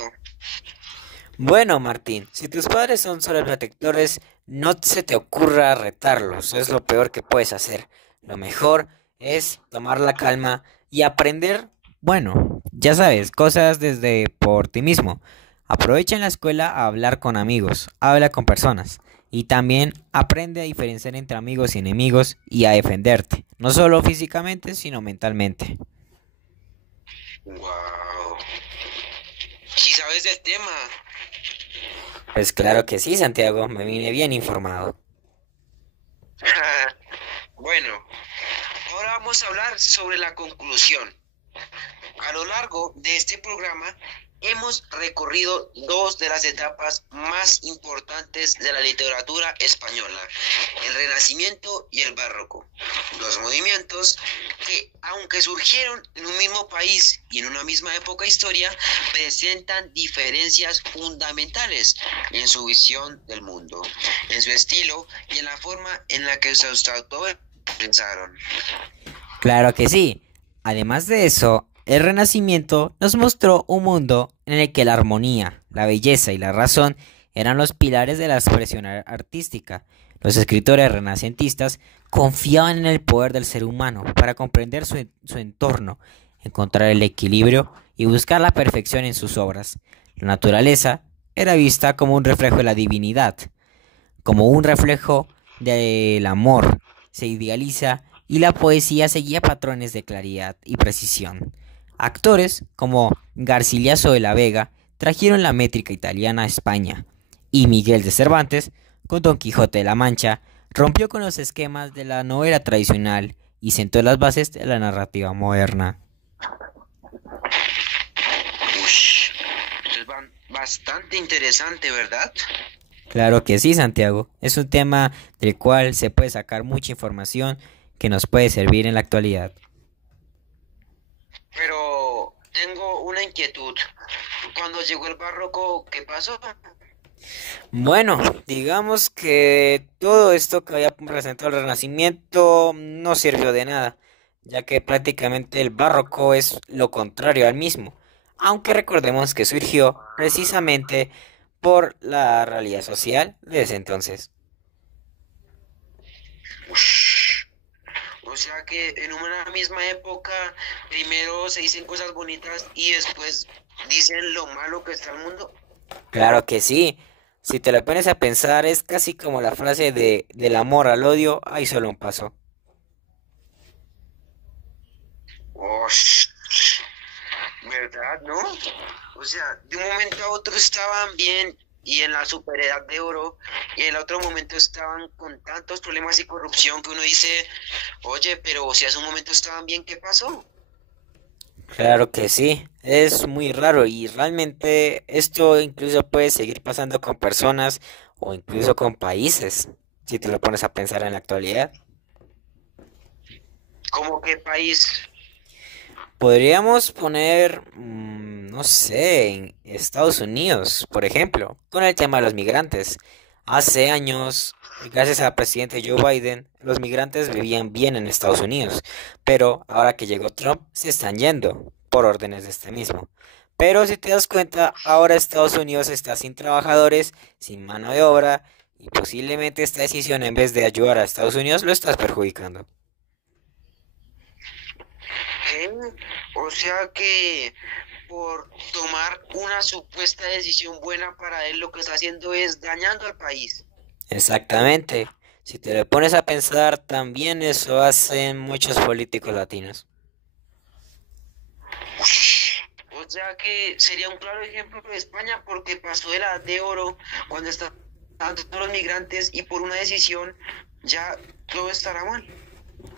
Bueno, Martín, si tus padres son sobreprotectores, no se te ocurra retarlos, es lo peor que puedes hacer. Lo mejor es tomar la calma y aprender, bueno, ya sabes, cosas desde por ti mismo. Aprovecha en la escuela a hablar con amigos, habla con personas y también aprende a diferenciar entre amigos y enemigos y a defenderte, no solo físicamente, sino mentalmente. Wow. ¿Sí sabes del tema? Pues claro que sí, Santiago, me vine bien informado. Bueno, ahora vamos a hablar sobre la conclusión. A lo largo de este programa hemos recorrido dos de las etapas más importantes de la literatura española, el Renacimiento y el Barroco. Dos movimientos que, aunque surgieron en un mismo país y en una misma época historia, presentan diferencias fundamentales en su visión del mundo, en su estilo y en la forma en la que sus autores pensaron. Claro que sí. Además de eso, el Renacimiento nos mostró un mundo en el que la armonía, la belleza y la razón eran los pilares de la expresión artística. Los escritores renacentistas confiaban en el poder del ser humano para comprender su entorno, encontrar el equilibrio y buscar la perfección en sus obras. La naturaleza era vista como un reflejo de la divinidad, como un reflejo del amor, se idealiza y la poesía seguía patrones de claridad y precisión. Actores como Garcilaso de la Vega trajeron la métrica italiana a España, y Miguel de Cervantes, con Don Quijote de la Mancha, rompió con los esquemas de la novela tradicional y sentó las bases de la narrativa moderna. Ush, esto es bastante interesante, ¿verdad? Claro que sí, Santiago. Es un tema del cual se puede sacar mucha información que nos puede servir en la actualidad. Pero tengo una inquietud. Cuando llegó el barroco, ¿qué pasó? Bueno, digamos que todo esto que había presentado el Renacimiento no sirvió de nada, ya que prácticamente el barroco es lo contrario al mismo, aunque recordemos que surgió precisamente por la realidad social de ese entonces. Ush, o sea que en una misma época primero se dicen cosas bonitas y después dicen lo malo que está el mundo. Claro que sí, si te lo pones a pensar es casi como la frase de del amor al odio hay solo un paso. Ush, ¿verdad, no? O sea, de un momento a otro estaban bien y en la superedad de oro y en el otro momento estaban con tantos problemas y corrupción que uno dice, oye, pero si hace un momento estaban bien, ¿qué pasó? Claro que sí, es muy raro y realmente esto incluso puede seguir pasando con personas o incluso con países, si te lo pones a pensar en la actualidad. ¿Cómo qué país? Podríamos poner, no sé, en Estados Unidos, por ejemplo, con el tema de los migrantes. Hace años, gracias al presidente Joe Biden, los migrantes vivían bien en Estados Unidos, pero ahora que llegó Trump, se están yendo por órdenes de este mismo. Pero si te das cuenta, ahora Estados Unidos está sin trabajadores, sin mano de obra, y posiblemente esta decisión, en vez de ayudar a Estados Unidos, lo estás perjudicando. ¿Qué? O sea que por tomar una supuesta decisión buena para él, lo que está haciendo es dañando al país. Exactamente. Si te lo pones a pensar, también eso hacen muchos políticos latinos. O sea que sería un claro ejemplo de España porque pasó de la edad de oro cuando estaban todos los migrantes y por una decisión ya todo estará mal.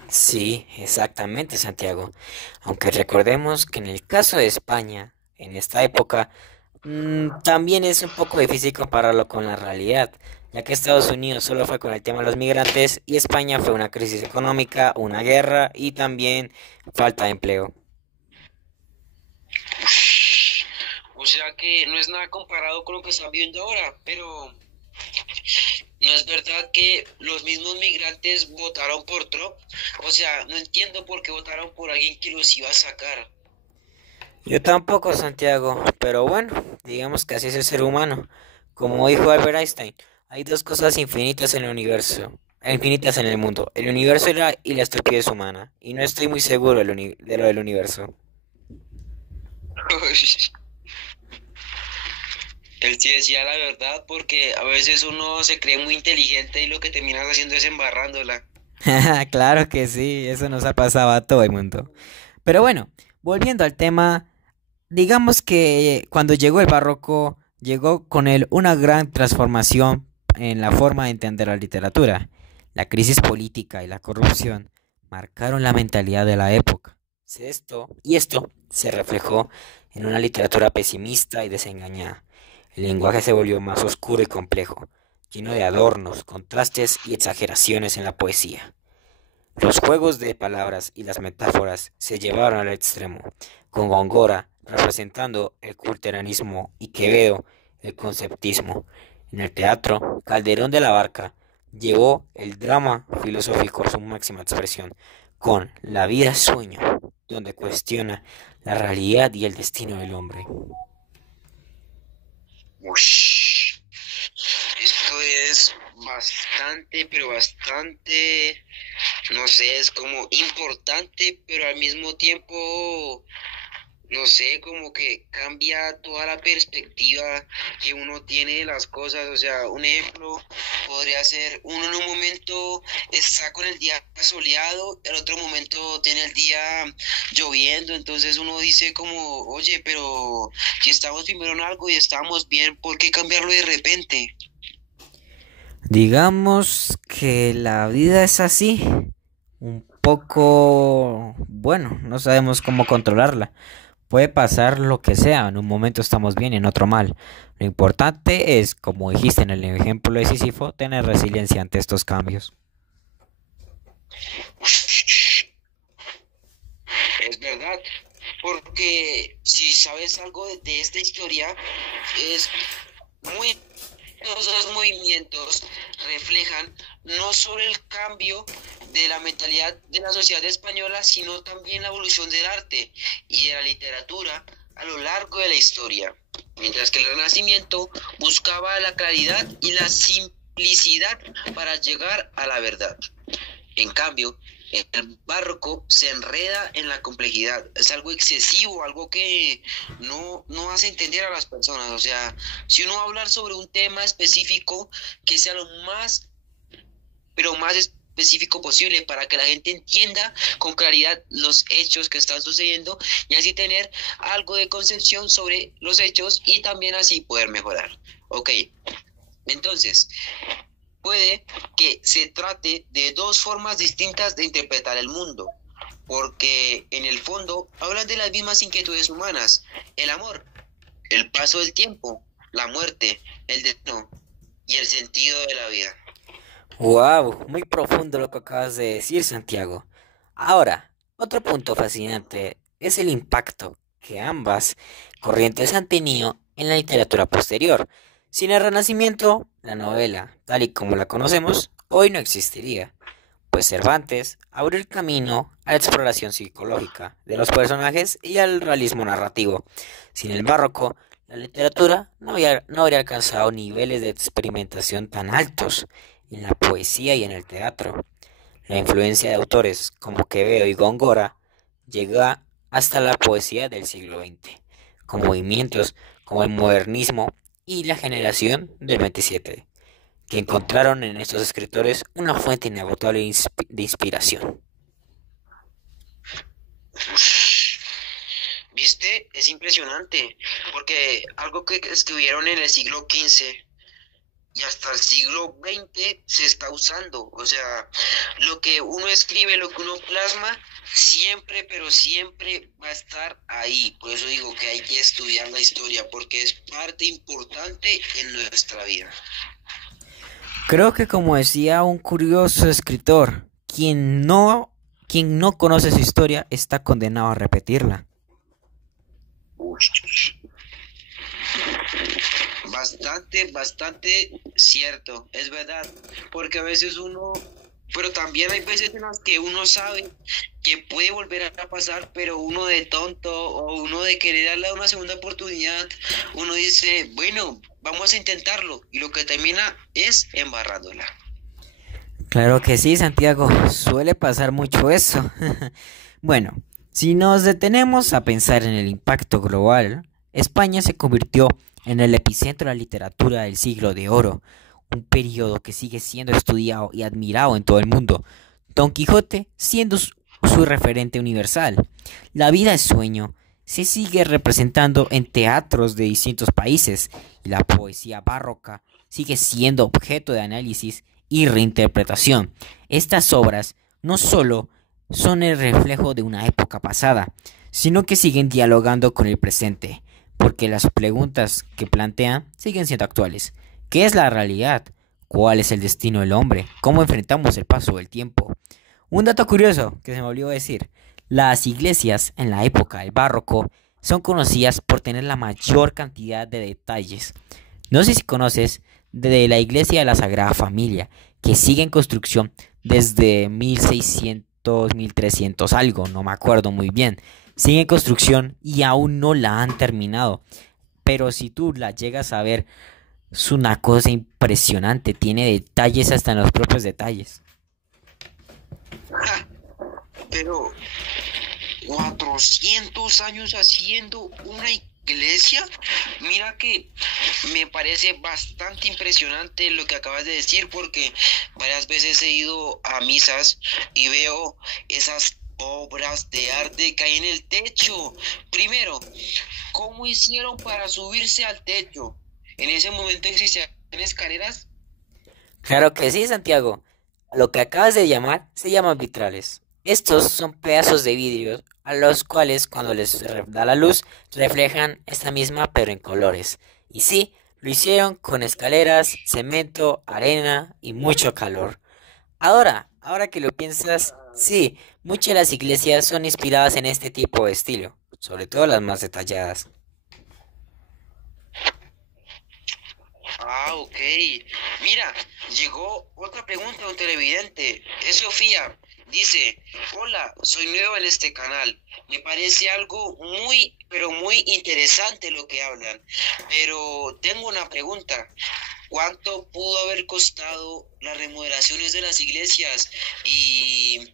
Sí, exactamente, Santiago. Aunque recordemos que en el caso de España, en esta época, también es un poco difícil compararlo con la realidad, ya que Estados Unidos solo fue con el tema de los migrantes y España fue una crisis económica, una guerra y también falta de empleo. O sea que no es nada comparado con lo que están viviendo ahora, pero no es verdad que los mismos migrantes votaron por Trump. O sea, no entiendo por qué votaron por alguien que los iba a sacar. Yo tampoco, Santiago, pero bueno, digamos que así es el ser humano. Como dijo Albert Einstein, hay dos cosas infinitas en el universo, infinitas en el mundo, el universo y la estupidez humana, y no estoy muy seguro de lo del universo. Él sí decía la verdad porque a veces uno se cree muy inteligente y lo que terminas haciendo es embarrándola. Claro que sí, eso nos ha pasado a todo el mundo. Pero bueno, volviendo al tema, digamos que cuando llegó el barroco, llegó con él una gran transformación en la forma de entender la literatura. La crisis política y la corrupción marcaron la mentalidad de la época. Esto se reflejó en una literatura pesimista y desengañada. El lenguaje se volvió más oscuro y complejo, lleno de adornos, contrastes y exageraciones en la poesía. Los juegos de palabras y las metáforas se llevaron al extremo, con Góngora representando el culteranismo y Quevedo el conceptismo. En el teatro, Calderón de la Barca llevó el drama filosófico a su máxima expresión, con La vida es sueño, donde cuestiona la realidad y el destino del hombre. Ush, esto es bastante, pero bastante, no sé, es como importante, pero al mismo tiempo no sé, como que cambia toda la perspectiva que uno tiene de las cosas. O sea, un ejemplo podría ser, uno en un momento está con el día soleado, el otro momento tiene el día lloviendo, entonces uno dice como, oye, pero si estamos primero en algo y estábamos bien, ¿por qué cambiarlo de repente? Digamos que la vida es así, un poco, bueno, no sabemos cómo controlarla. Puede pasar lo que sea, en un momento estamos bien, en otro mal. Lo importante es, como dijiste en el ejemplo de Sísifo, tener resiliencia ante estos cambios. Es verdad, porque si sabes algo de esta historia, es muy todos esos movimientos reflejan no solo el cambio de la mentalidad de la sociedad española, sino también la evolución del arte y de la literatura a lo largo de la historia. Mientras que el Renacimiento buscaba la claridad y la simplicidad para llegar a la verdad. En cambio, el barroco se enreda en la complejidad, es algo excesivo, algo que no hace entender a las personas. O sea, si uno va a hablar sobre un tema específico, que sea lo más, pero más específico posible para que la gente entienda con claridad los hechos que están sucediendo y así tener algo de concepción sobre los hechos y también así poder mejorar. Ok, entonces, puede que se trate de dos formas distintas de interpretar el mundo, porque en el fondo hablan de las mismas inquietudes humanas, el amor, el paso del tiempo, la muerte, el destino y el sentido de la vida. Wow, muy profundo lo que acabas de decir, Santiago. Ahora, otro punto fascinante es el impacto que ambas corrientes han tenido en la literatura posterior. Sin el Renacimiento, la novela, tal y como la conocemos, hoy no existiría, pues Cervantes abrió el camino a la exploración psicológica de los personajes y al realismo narrativo. Sin el barroco, la literatura no habría alcanzado niveles de experimentación tan altos en la poesía y en el teatro. La influencia de autores como Quevedo y Góngora llega hasta la poesía del siglo XX, con movimientos como el modernismo y la generación del 27, que encontraron en estos escritores una fuente inagotable de inspiración. ¿Viste? Es impresionante, porque algo que escribieron en el siglo XV y hasta el siglo XX se está usando. O sea, lo que uno escribe, lo que uno plasma, siempre, pero siempre va a estar ahí. Por eso digo que hay que estudiar la historia, porque es parte importante en nuestra vida. Creo que como decía un curioso escritor, quien no conoce su historia está condenado a repetirla. Bastante cierto, es verdad, porque a veces uno, pero también hay veces en las que uno sabe que puede volver a pasar, pero uno de tonto o uno de querer darle una segunda oportunidad, uno dice, bueno, vamos a intentarlo, y lo que termina es embarrándola. Claro que sí, Santiago, suele pasar mucho eso. Bueno, si nos detenemos a pensar en el impacto global, España se convirtió en el epicentro de la literatura del siglo de oro, un periodo que sigue siendo estudiado y admirado en todo el mundo. Don Quijote siendo su referente universal. La vida es sueño se sigue representando en teatros de distintos países y la poesía barroca sigue siendo objeto de análisis y reinterpretación. Estas obras no solo son el reflejo de una época pasada, sino que siguen dialogando con el presente, porque las preguntas que plantean siguen siendo actuales. ¿Qué es la realidad? ¿Cuál es el destino del hombre? ¿Cómo enfrentamos el paso del tiempo? Un dato curioso que se me olvidó decir, las iglesias en la época del barroco son conocidas por tener la mayor cantidad de detalles. No sé si conoces de la iglesia de la Sagrada Familia, que sigue en construcción desde 1600, 1300 algo, no me acuerdo muy bien. Sigue en construcción y aún no la han terminado. Pero si tú la llegas a ver, es una cosa impresionante, tiene detalles hasta en los propios detalles. Pero 400 años haciendo una iglesia. Mira que me parece bastante impresionante lo que acabas de decir porque varias veces he ido a misas y veo esas obras de arte que hay en el techo. Primero, ¿cómo hicieron para subirse al techo? En ese momento existían escaleras. Claro que sí, Santiago. Lo que acabas de llamar se llaman vitrales. Estos son pedazos de vidrio a los cuales cuando da la luz reflejan esta misma pero en colores. Y sí, lo hicieron con escaleras, cemento, arena y mucho calor. Ahora que lo piensas, sí, muchas de las iglesias son inspiradas en este tipo de estilo, sobre todo las más detalladas. Ah, ok. Mira, llegó otra pregunta de un televidente. Es Sofía. Dice, hola, soy nueva en este canal. Me parece algo muy, pero muy interesante lo que hablan. Pero tengo una pregunta. ¿Cuánto pudo haber costado las remodelaciones de las iglesias? ¿Y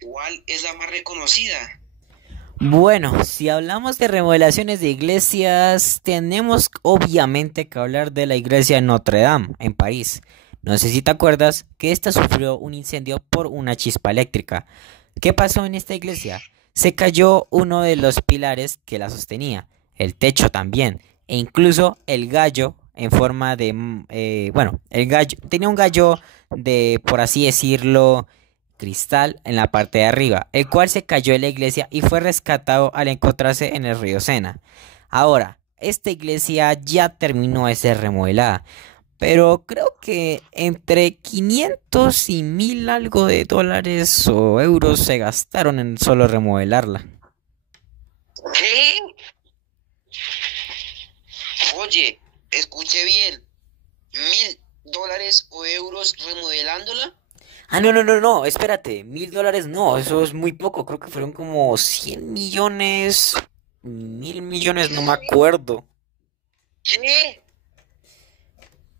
cuál es la más reconocida? Bueno, si hablamos de remodelaciones de iglesias, tenemos obviamente que hablar de la iglesia de Notre Dame en París. No sé si te acuerdas que esta sufrió un incendio por una chispa eléctrica. ¿Qué pasó en esta iglesia? Se cayó uno de los pilares que la sostenía, el techo también, e incluso el gallo en forma de, bueno, el gallo tenía un gallo de, por así decirlo, cristal en la parte de arriba, el cual se cayó en la iglesia y fue rescatado al encontrarse en el río Sena. Ahora, esta iglesia ya terminó de ser remodelada, pero creo que entre 500 y 1000 algo de dólares o euros se gastaron en solo remodelarla. ¿Qué? Oye, escuché bien. ¿$1000 o euros remodelándola? Ah, no, no, no, no, espérate, 1000 dólares no, eso es muy poco, creo que fueron como 100 millones, 1000 millones, no me ¿Qué? acuerdo. ¿Qué?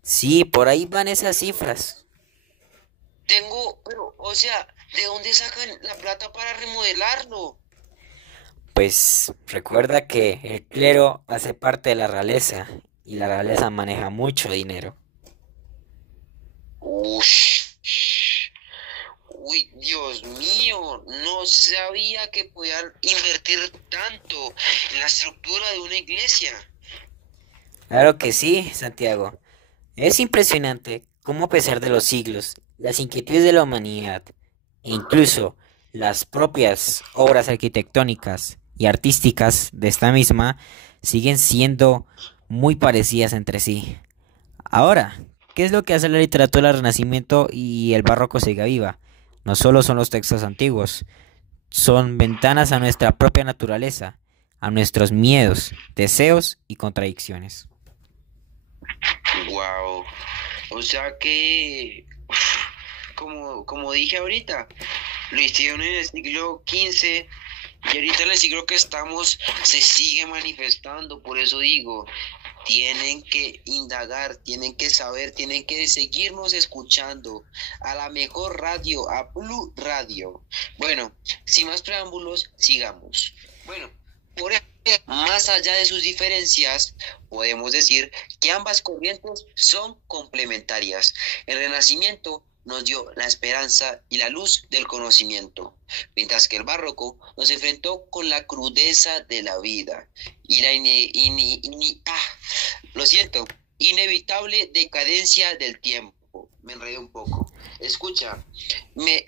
Sí, por ahí van esas cifras. Pero, o sea, ¿de dónde sacan la plata para remodelarlo? Pues recuerda que el clero hace parte de la realeza y la realeza maneja mucho dinero. Ush. Uy, Dios mío, no sabía que podían invertir tanto en la estructura de una iglesia. Claro que sí, Santiago. Es impresionante cómo a pesar de los siglos, las inquietudes de la humanidad e incluso las propias obras arquitectónicas y artísticas de esta misma siguen siendo muy parecidas entre sí. Ahora, ¿qué es lo que hace la literatura del Renacimiento y el Barroco siga viva? No solo son los textos antiguos, son ventanas a nuestra propia naturaleza, a nuestros miedos, deseos y contradicciones. Wow. O sea que, como dije ahorita, lo hicieron en el siglo XV y ahorita en el siglo que estamos se sigue manifestando. Por eso digo, tienen que indagar, tienen que saber, tienen que seguirnos escuchando a la mejor radio, a Blue Radio. Bueno, sin más preámbulos, sigamos. Bueno, por eso, más allá de sus diferencias, podemos decir que ambas corrientes son complementarias. El Renacimiento nos dio la esperanza y la luz del conocimiento, mientras que el barroco nos enfrentó con la crudeza de la vida y la lo siento, inevitable decadencia del tiempo. Me enredé un poco. Escucha,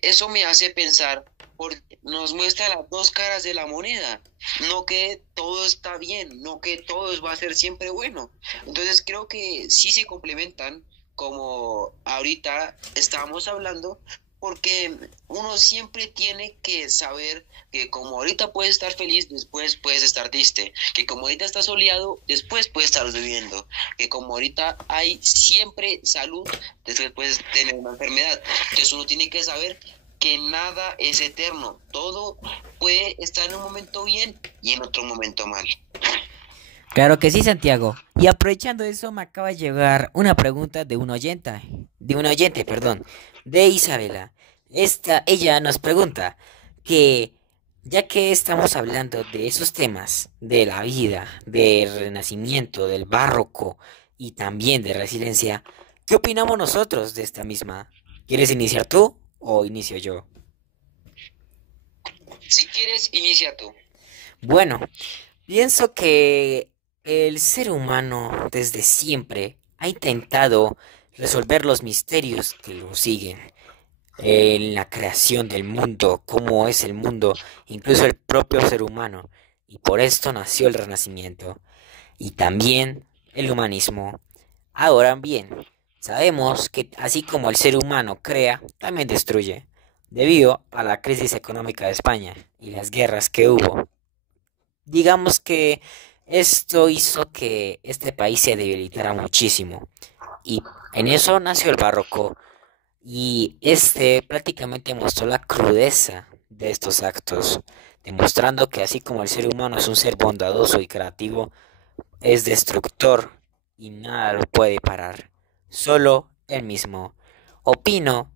eso me hace pensar, porque nos muestra las dos caras de la moneda, no que todo está bien, no que todo va a ser siempre bueno. Entonces creo que sí se complementan, como ahorita estábamos hablando, porque uno siempre tiene que saber que como ahorita puedes estar feliz, después puedes estar triste, que como ahorita estás soleado, después puedes estar viviendo, que como ahorita hay siempre salud, después puedes tener una enfermedad. Entonces uno tiene que saber que nada es eterno, todo puede estar en un momento bien y en otro momento mal. Claro que sí, Santiago. Y aprovechando eso, me acaba de llegar una pregunta de un oyente, perdón, de Isabela. Ella nos pregunta que Ya que estamos hablando de esos temas, de la vida, del renacimiento, del barroco y también de resiliencia, ¿qué opinamos nosotros de esta misma? ¿Quieres iniciar tú o inicio yo? Si quieres, inicia tú. Bueno, pienso que el ser humano desde siempre ha intentado resolver los misterios que lo siguen en la creación del mundo, cómo es el mundo, incluso el propio ser humano. Y por esto nació el Renacimiento y también el humanismo. Ahora bien, sabemos que así como el ser humano crea, también destruye, debido a la crisis económica de España y las guerras que hubo. Digamos que esto hizo que este país se debilitara muchísimo y en eso nació el barroco y este prácticamente mostró la crudeza de estos actos, demostrando que así como el ser humano es un ser bondadoso y creativo, es destructor y nada lo puede parar, solo él mismo. Opino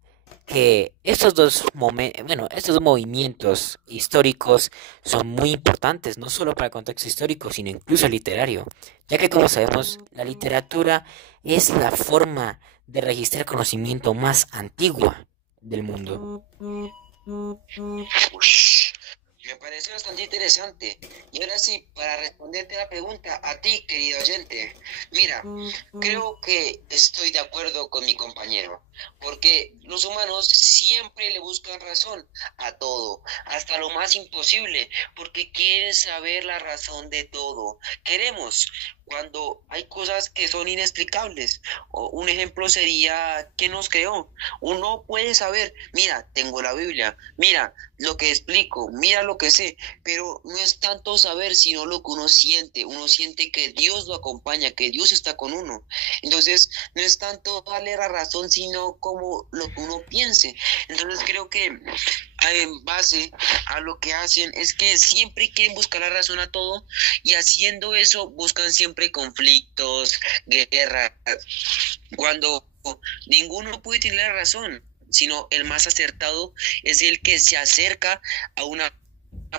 que estos dos movimientos históricos son muy importantes, no solo para el contexto histórico, sino incluso literario, ya que como sabemos, la literatura es la forma de registrar conocimiento más antigua del mundo. Ush, me parece bastante interesante. Y ahora sí, para responderte la pregunta a ti, querido oyente, mira, creo que estoy de acuerdo con mi compañero, porque los humanos siempre le buscan razón a todo, hasta lo más imposible, porque quieren saber la razón de todo. Queremos, cuando hay cosas que son inexplicables. O un ejemplo sería, ¿quién nos creó? Uno puede saber, mira, tengo la Biblia, mira lo que explico, mira lo que sé, pero no es tanto saber, sino lo que uno siente que Dios lo acompaña, que Dios está con uno. Entonces, no es tanto darle la razón, sino como lo que uno piense. Entonces, creo que en base a lo que hacen es que siempre quieren buscar la razón a todo y haciendo eso buscan siempre conflictos, guerras, cuando ninguno puede tener la razón, sino el más acertado es el que se acerca a una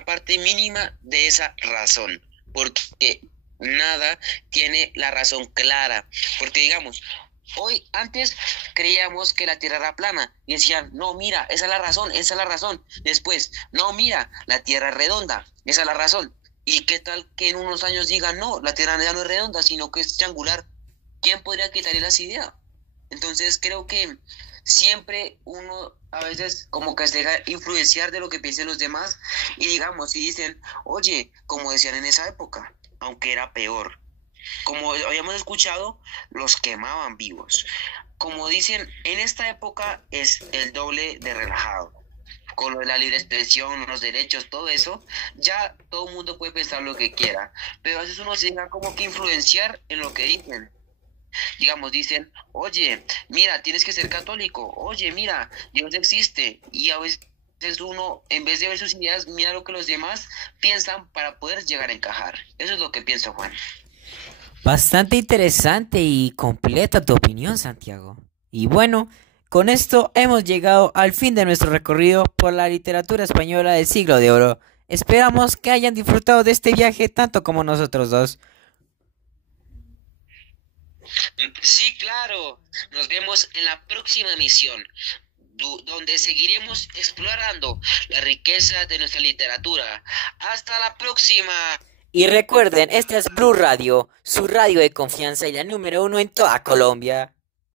parte mínima de esa razón, porque nada tiene la razón clara, porque digamos, hoy antes creíamos que la Tierra era plana y decían, no, mira, esa es la razón, esa es la razón. Después, no, mira, la Tierra es redonda, esa es la razón. ¿Y qué tal que en unos años digan, no, la Tierra ya no es redonda, sino que es triangular? ¿Quién podría quitarle esa idea? Entonces creo que siempre uno a veces como que se deja influenciar de lo que piensen los demás y digamos, si dicen, oye, como decían en esa época, aunque era peor, como habíamos escuchado, los quemaban vivos. Como dicen, en esta época es el doble de relajado. Con lo de la libre expresión, los derechos, todo eso, ya todo el mundo puede pensar lo que quiera, pero a veces uno se deja como que influenciar en lo que dicen. Digamos, dicen, oye, mira, tienes que ser católico, oye, mira, Dios existe, y a veces uno, en vez de ver sus ideas, mira lo que los demás piensan para poder llegar a encajar. Eso es lo que pienso, Juan. Bastante interesante y completa tu opinión, Santiago. Y bueno, con esto hemos llegado al fin de nuestro recorrido por la literatura española del siglo de oro. Esperamos que hayan disfrutado de este viaje tanto como nosotros dos. Sí, claro. Nos vemos en la próxima misión, donde seguiremos explorando la riqueza de nuestra literatura. Hasta la próxima. Y recuerden, esta es Blue Radio, su radio de confianza y la número uno en toda Colombia.